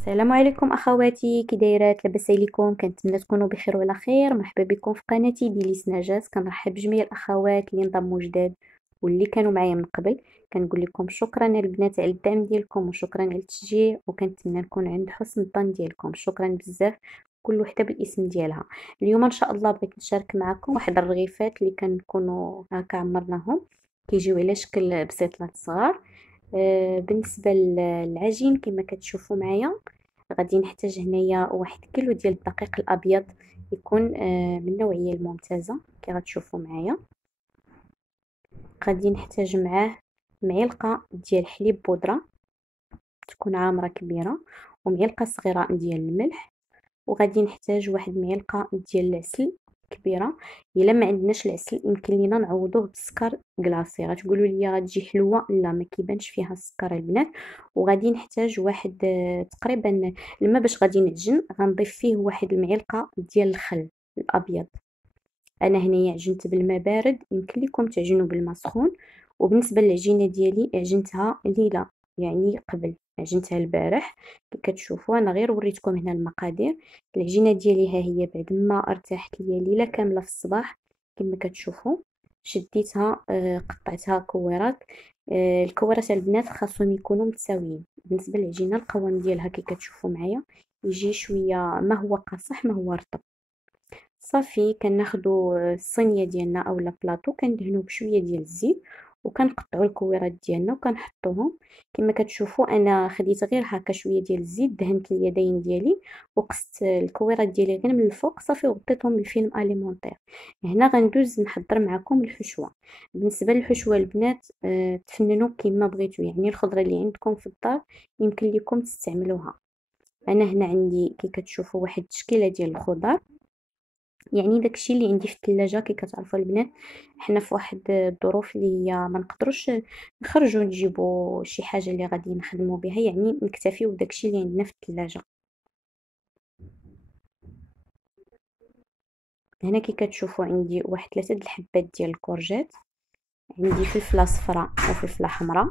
السلام عليكم اخواتي، كي دايرات؟ لاباس عليكم؟ كنتمنى تكونوا بخير وعلى خير. مرحبا بكم في قناتي ديليس نجاة. كنرحب بجميع الاخوات اللي انضموا جداد واللي كانوا معايا من قبل. كنقول لكم شكرا البنات على الدعم ديالكم وشكرا على التشجيع، وكنتمنى نكون عند حسن الظن ديالكم. شكرا بزاف، كل وحده بالاسم ديالها. اليوم ان شاء الله بغيت نشارك معكم واحد الرغيفات اللي كنكونوا هكا عمرناهم، كيجيو على شكل بسيطلات صغار. بالنسبه للعجين كما كتشوفوا معايا، غادي نحتاج هنايا 1 كيلو ديال الدقيق الابيض، يكون من النوعيه الممتازه كي غتشوفوا معايا. غادي نحتاج معاه معلقه ديال حليب بودره تكون عامره كبيره، ومعلقه صغيره ديال الملح، وغادي نحتاج واحد المعلقه ديال العسل كبيره. الا ما عندناش العسل يمكن لينا نعوضوه بالسكر كلاصي. غتقولوا لي غتجي حلوه، لا ما كيبانش فيها السكر البنات. وغادي نحتاج واحد تقريبا الماء باش غادي نعجن. غنضيف فيه واحد المعلقه ديال الخل الابيض. انا هنايا عجنت بالماء بارد، يمكن لكم تعجنوا بالماء سخون. وبالنسبه للعجينه ديالي عجنتها ليله، يعني قبل عجنتها البارح. كي كتشوفوا انا غير وريتكم هنا المقادير. العجينه ديالي ها هي بعد ما ارتاحت ليا ليله كامله في الصباح كما كتشوفوا. شديتها قطعتها كويرات. الكويرات البنات خاصهم يكونوا متساويين. بالنسبه للعجينه القوام ديالها كي كتشوفوا معايا يجي شويه ما هو قاصح ما هو رطب. صافي كناخدو الصينيه ديالنا اولا بلاطو، كندهنو بشويه ديال الزيت، وكنقطعوا الكويرات ديالنا وكنحطوهم. كما كتشوفوا انا خديت غير هكا شويه ديال الزيت، دهنت اليدين ديالي وقصت الكويرات ديالي غير من الفوق صافي، وغطيتهم بالفيلم اليمونطير. هنا غندوز نحضر معكم الحشوه. بالنسبه للحشوه البنات تفننوا كما بغيتوا، يعني الخضره اللي عندكم في الدار يمكن لكم تستعملوها. انا هنا عندي كي كتشوفوا واحد التشكيله ديال الخضر، يعني داكشي اللي عندي في الثلاجه. كي كتعرفوا البنات حنا في واحد الظروف اللي هي ما نقدروش نخرجوا نجيبوا شي حاجه اللي غادي نخدموا بها، يعني نكتفيو بداكشي اللي عندنا في الثلاجه. هنا كي كتشوفوا عندي واحد 3 د الحبات ديال الكورجيت، عندي فلفله صفراء وفلفله حمراء.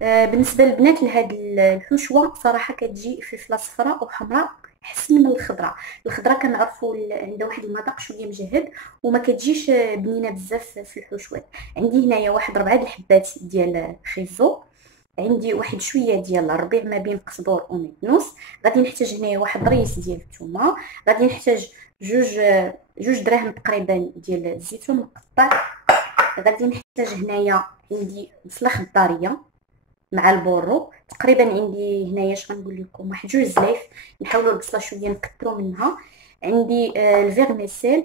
بالنسبه للبنات لهاد الحشوه صراحه كتجي فلفله صفراء وحمراء احسن من الخضراء. الخضراء كنعرفوا عندها واحد المذاق شويه مجهد وما كتجيش بنينه بزاف في الحشوات. عندي هنايا واحد 4 الحبات ديال خيزو، عندي واحد شويه ديال الربيع ما بين قزبور ومعدنوس. غادي نحتاج هنايا واحد ريس ديال الثومه. غادي نحتاج جوج دراهم تقريبا ديال الزيتون مقطع. غادي نحتاج هنايا عندي بصله خضاريه مع البورو تقريبا. عندي هنايا اش غنقول لكم واحد 2 زلايف، نحاولوا البصله شويه نكثروا منها. عندي الفيرميسيل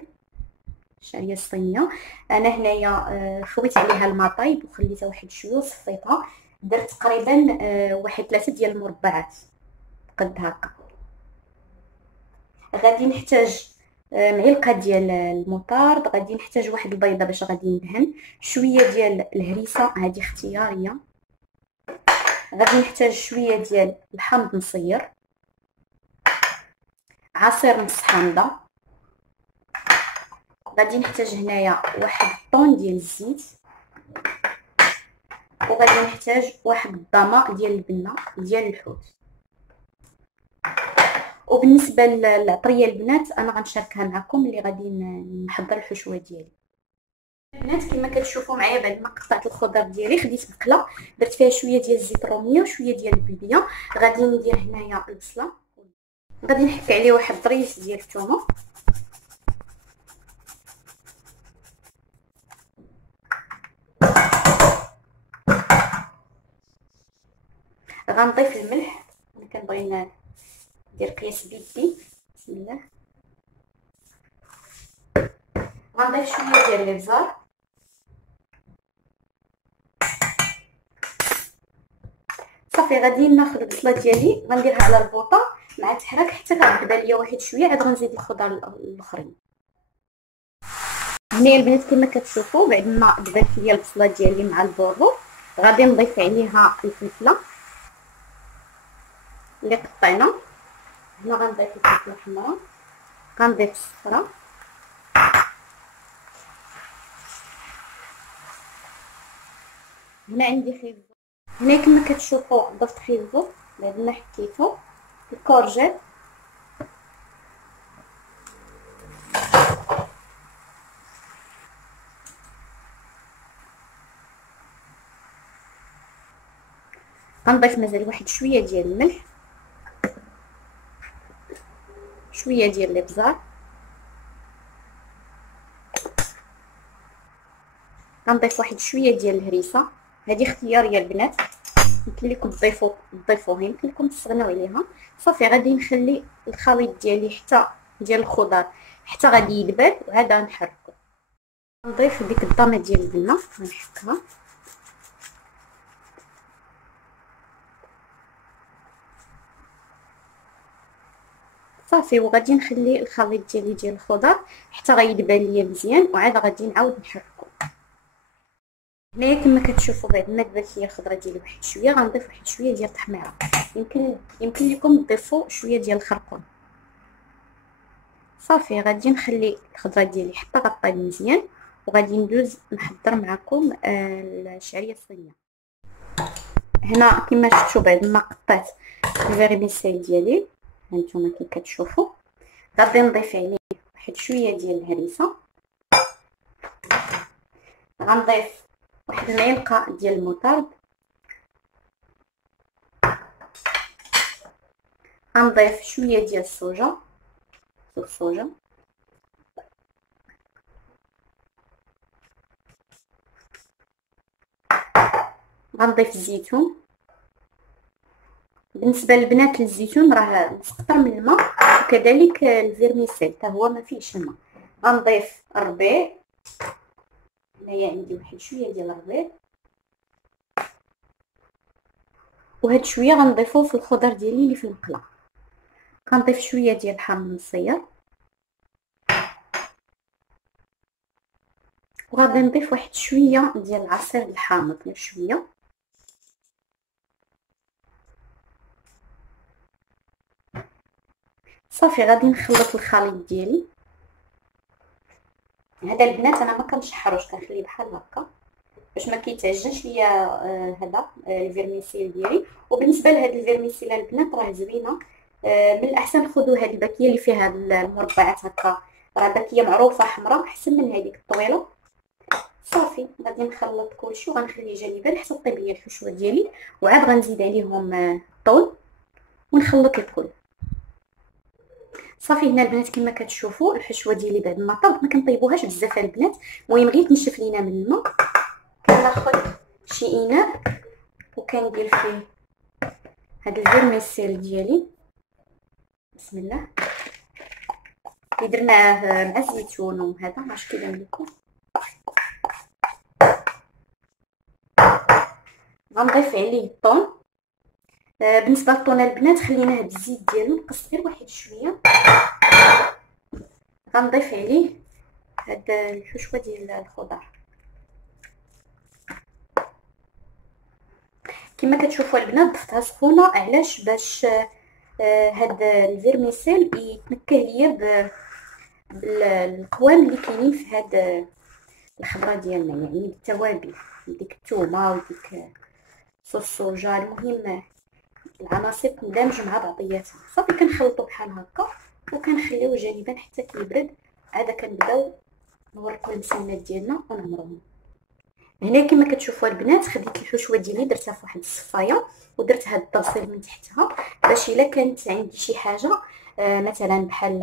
شاريه الصينيه. انا هنايا خويت عليها الماء طايب وخليتها واحد شويه وصفيتها. درت تقريبا واحد 3 ديال المربعات قد هكا. غادي نحتاج معلقه ديال المطارد. غادي نحتاج واحد البيضه باش غادي ندهن. شويه ديال الهريسه هذه اختياريه. غادي نحتاج شويه ديال الحامض مصير، عصير نص حامضه. غادي نحتاج هنايا واحد الطون ديال الزيت، وغادي نحتاج واحد الضماء ديال البنه ديال الحوت. وبالنسبه للعطريه البنات انا غنشاركها معكم اللي غادي نحضر الحشوه ديالي. البنات كما كتشوفوا معايا بعد ما قطعت الخضر ديالي خديت مقله درت فيها شويه ديال الزيت الروميه وشويه ديال البلبيه. غادي ندير هنايا البصله، غادي نحك عليه واحد الريس ديال الثومه. غنضيف الملح، انا كنبغي ندير قياس بيدي. بسم الله. غنضيف شويه ديال الابزار، صافي. غادي ناخذ البصله ديالي غنديرها على البوطه مع التحراك حتى كتدبل ليا واحد شويه، عاد غنزيد الخضر الاخرين. هنا البنات كما كتشوفوا بعد ما دبلت ليا البصله ديالي مع البورو غادي نضيف عليها الفلفله اللي قطعنا. هنا غنضيف الفلفله الحمراء، غنضيف الصفراء، هنا عندي خيزو. هنا كما كتشوفوا ضفت خيزو بعد ما حكيتو الكورجيت غنضيف مازال واحد شويه ديال الملح، شويه ديال الابزار، غنضيف واحد شويه ديال الهريسه. هذه اختياريه البنات، يمكن لكم تضيفوها، يمكن لكم تستغناو عليها. صافي غادي نخلي الخليط ديالي حتى ديال الخضر حتى غادي يدبل، وعاد غنحركو. نضيف ديك الضامه ديال البنه غنحكها، صافي. وغادي نخلي الخليط ديالي ديال الخضر حتى غيدبل ليا مزيان، وعاد غادي نعاود نحركو. هنايا كما كتشوفوا بعد ما دبلت ليا الخضره ديالي واحد شويه، غنضيف واحد شويه ديال التحميره. يمكن لكم تضيفوا شويه ديال الخرقوم. صافي غادي نخلي الخضره ديالي حتى غطيب مزيان، وغادي ندوز نحضر معكم الشعريه الصينيه. هنا كما شفتوا بعد ما قطعت الفيرميسيل ديالي، هانتوما كي كتشوفوا، غادي نضيف عليه واحد شويه ديال الهريسه، غنضيف واحد المعلقه ديال المطرب، غنضيف شويه ديال الصوجه، غنضيف الزيتون. بالنسبه للبنات الزيتون راه مسقطر من الماء، وكذلك الفيرميسيل حتى هو ما فيهش الماء. غنضيف الربيع، هنايا عندي واحد شويه ديال الربيع، وهاد شويه غنضيفوه في الخضر ديالي اللي في المقله. غنضيف شويه ديال الحامض المصير، وغادي نضيف واحد شويه ديال العصير الحامض، غير شويه. صافي غادي نخلط الخليط ديالي. هذا البنات انا ما كنشحروش، كنخليه بحال هكا باش ما كيتعجنش ليا هذا الفيرميسيل ديالي. وبالنسبه لهاد الفيرميسيل البنات راه زوينه، من الاحسن خذوا هاد الباكيه اللي فيها المربعات هكا، راه باكيه معروفه حمراء احسن من هذيك الطويله. صافي غادي نخلط كلشي وغنخليه جانبا حتى طيب ليا الحشوه ديالي، وعاد غنزيد عليهم الطول ونخلط الكل. صافي هنا البنات كما كتشوفوا الحشوه ديالي بعد ما طاب، ما كنطيبوهاش بزاف البنات، المهم غير تنشف لينا من الماء. كناخذ شي اناء وكندير فيه هاد الفيرميسيل ديالي، بسم الله، اللي درناه مع الزيتون وهذا واش كيبان لكم. غنضيف عليه الطون. بالنسبه للطون البنات خليناه بالزيت ديالو، نقص غير واحد شويه. غنضيف عليه هاد الحشوه ديال الخضر كما كتشوفوا البنات، ضفتها سخونه. علاش؟ باش هاد الفيرميسيل يتنكه ليا بالقوام اللي كاينين في هاد الخضره ديالنا، يعني بالتوابل، ديك الثومه وديك صوص الصوجا. المهم العناصر تندمج مع بعضياتها. صافي كنخلطو بحال هكا وكنخليوه جانبا حتى كيبرد، عاد كنبداو نورقو المسمنات ديالنا ونعمروهم. هنا كما كتشوفوا البنات خديت الحشوه ديالي درتها في واحد الصفايه، ودرت هاد التوصيل من تحتها باش الا كانت عندي شي حاجه مثلا بحال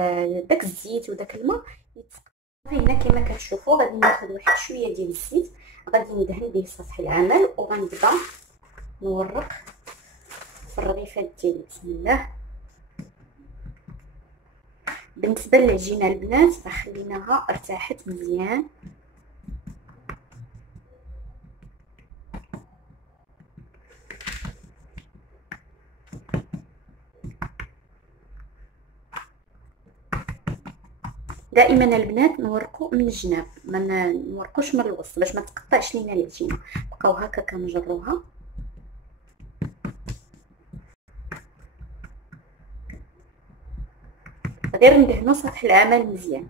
داك الزيت وداك الماء يتسقط. هنا كما كتشوفوا غادي ناخذ واحد شويه ديال الزيت، غادي ندهن به سطح العمل، وغنبدا نورق في الرغيفات ديالي، بسم الله. بالنسبه للعجينه البنات خليناها ارتاحت مزيان، دائما البنات نورقوا من الجناب، ما نورقوش من الوسط باش ما تقطعش لينا العجينه. بقاو هكا كنجروها. غير ندهنوا سطح العمل مزيان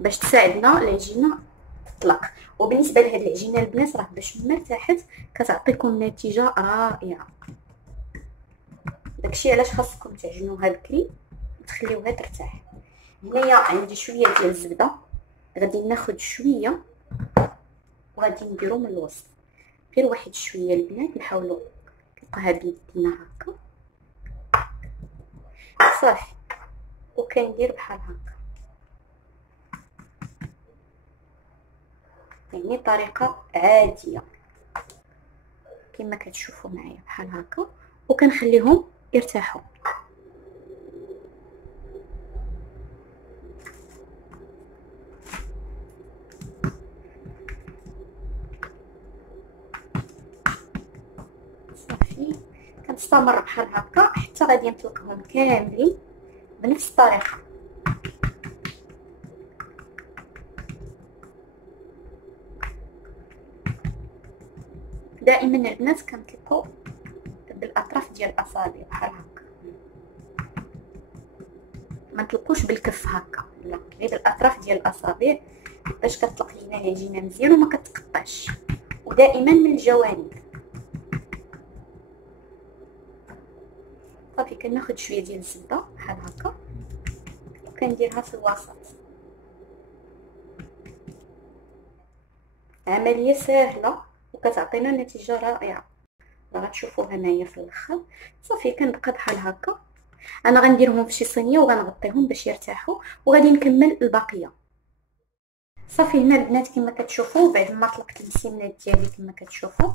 باش تساعدنا العجينه تطلق. وبالنسبه لهاد العجينه البنات راه باش ما ارتاحت كتعطيكم نتيجه رائعه. داكشي علاش خاصكم تعجنوها بكري وتخليوها ترتاح. هنايا عندي شويه ديال الزبده، غادي ناخذ شويه وغادي نديرو من الوسط، غير واحد شويه البنات نحاولوا نلقاها بيدينا هكا صافي. وكندير بحال هكا، يعني طريقه عاديه كما كتشوفوا معايا بحال هكا، وكنخليهم يرتاحوا. صافي كنستمر بحال هكا حتى غادي نطلقهم كاملين بنفس الطريقه. دائما البنات كنطلقوا بالاطراف ديال الاصابع بحال هكا، ما نطلقوش بالكف هكا، لا غير بالاطراف ديال الاصابع باش كتطلق لينا العجينه مزيان وما كتقطعش، ودائما من الجوانب. صافي كناخذ شويه ديال الزبده بحال هكا وكنديرها في الوسط. عمليه سهله وكتعطينا نتيجه رائعه، غتشوفوها هنايا في الاخر. صافي كنبقى بحال هكا، انا غنديرهم في شي صينيه وغنغطيهم باش يرتاحوا، وغادي نكمل الباقيه. صافي هنا البنات كما كتشوفوا بعد ما طلقت المسمنات ديالي كما كتشوفوا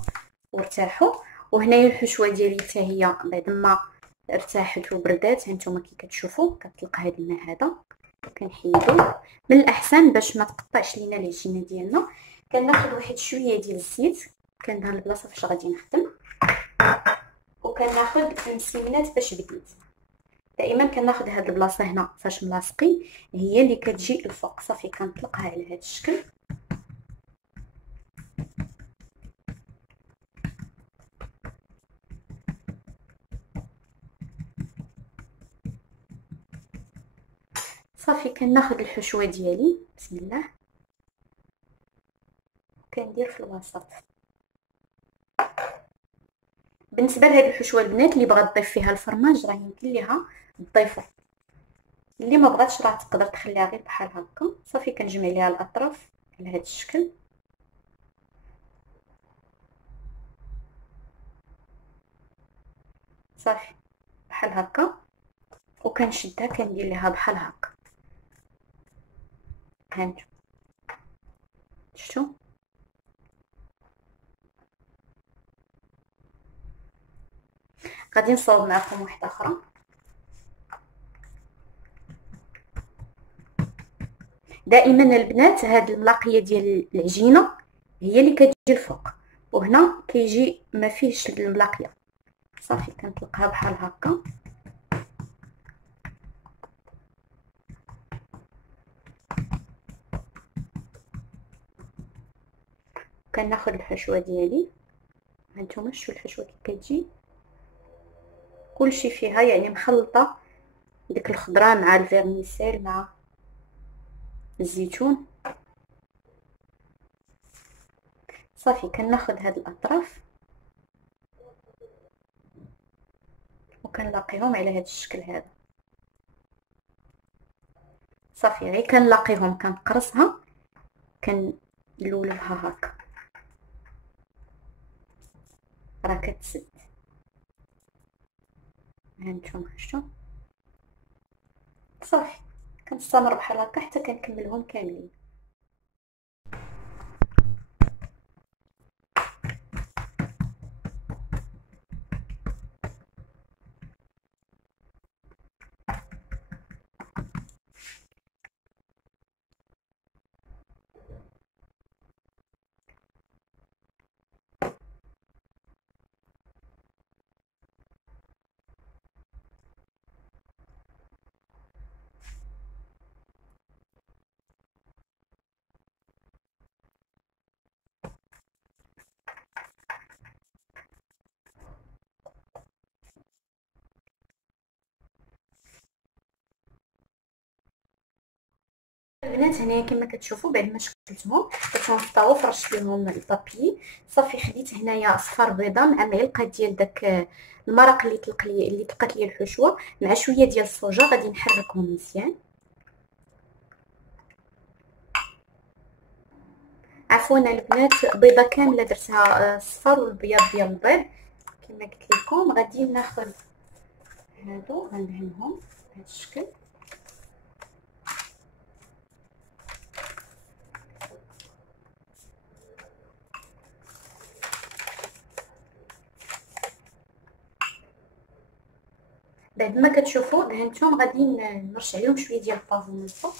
وارتاحوا، وهنايا الحشوه ديالي حتى هي بعد ما ارتاحت وبردات هانتوما كي كتشوفوا كنطلق هذا الماء هذا كنحيدو. من الاحسن باش ما تقطعش لينا العجينه ديالنا كناخذ واحد شويه ديال الزيت، كندهن البلاصه فاش غادي نخدم، وكناخذ المسمنات باش بديت. دائما كناخذ هاد البلاصه هنا فاش ملاصقين هي اللي كتجي الفوق. صافي كنطلقها على هذا الشكل. صافي كناخذ الحشوه ديالي بسم الله كندير في الوسط. بالنسبه لهاد الحشوه البنات اللي بغات تضيف فيها الفرماج راه يمكن ليها تضيفه، اللي ما بغاتش راه تقدر تخليها غير بحال هكا. صافي كنجمع ليها الاطراف على هذا الشكل. صافي بحال هكا، وكنشدها كندير ليها بحال هكا. هانتو شفتوا غادي نصاوب معكم واحده اخرى. دائما البنات هاد الملاقيه ديال العجينه هي اللي كتجي الفوق، وهنا كيجي ما فيهش الملاقيه. صافي كنطلقها بحال هكا. كناخذ الحشوه ديالي، هانتوما شوفوا الحشوه كي كتجي كلشي فيها يعني مخلطه، ديك الخضره مع الفيرميسيل مع الزيتون. صافي كناخذ هاد الاطراف وكنلاقيهم على هاد الشكل هذا. صافي غير كنلاقيهم كنقرصها كنلولبها هكا راه كتسد. هانتوما شفتوا صافي كنستمر بحال هكا حتى كنكملهم كاملين. البنات هنايا كما كتشوفوا بعد ما شكلتهم كتنفطاو فرشت لهم الطابي صافي. خديت هنايا صفار بيضه مع معلقه ديال داك المرق اللي طلقت لي الحشوه مع شويه ديال الصوجا. غادي نحركهم مزيان. عفوا البنات، بيضه كامله درتها الصفار والبياض ديال البيض كما قلت لكم. غادي ناخذ هادو غندهنهم بهذا الشكل. بعد ما كتشوفوا دهنتهم غادي نرش عليهم شويه ديال البافون من الفوق.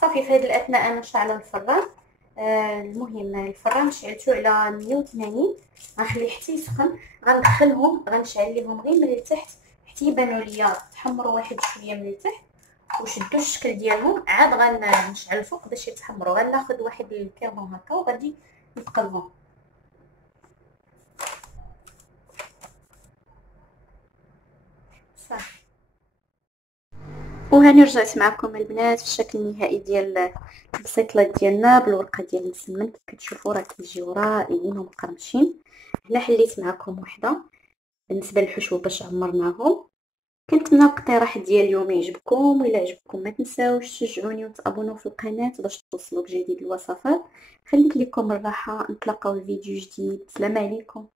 صافي في هذه الاثناء انا شعل الفران. المهم الفران شعلته على 180، غنخليه حتى يسخن. غندخلهم غنشعل ليهم غير من التحت حتى يبانوا ليا تحمروا واحد شويه من التحت وشدوا الشكل ديالهم. عاد غنشعل الفوق باش يتحمروا. غناخذ واحد الكيرون هكا وغادي نقلبهم صافي. وهاني رجعت معكم البنات في الشكل النهائي ديال البسيطله ديالنا بالورقه ديال المسمن. كيف كتشوفوا راه كيجيو رائعين ومقرمشين. هنا حليت معكم وحده بالنسبه للحشو باش عمرناهم. كنتمنى الاقتراح ديال اليوم يعجبكم، وإلا عجبكم ما تنساوش تشجعوني وتابوناو في القناه باش توصلوا بجديد الوصفات. خليت لكم الراحه، نتلاقاو في فيديو جديد. السلام عليكم.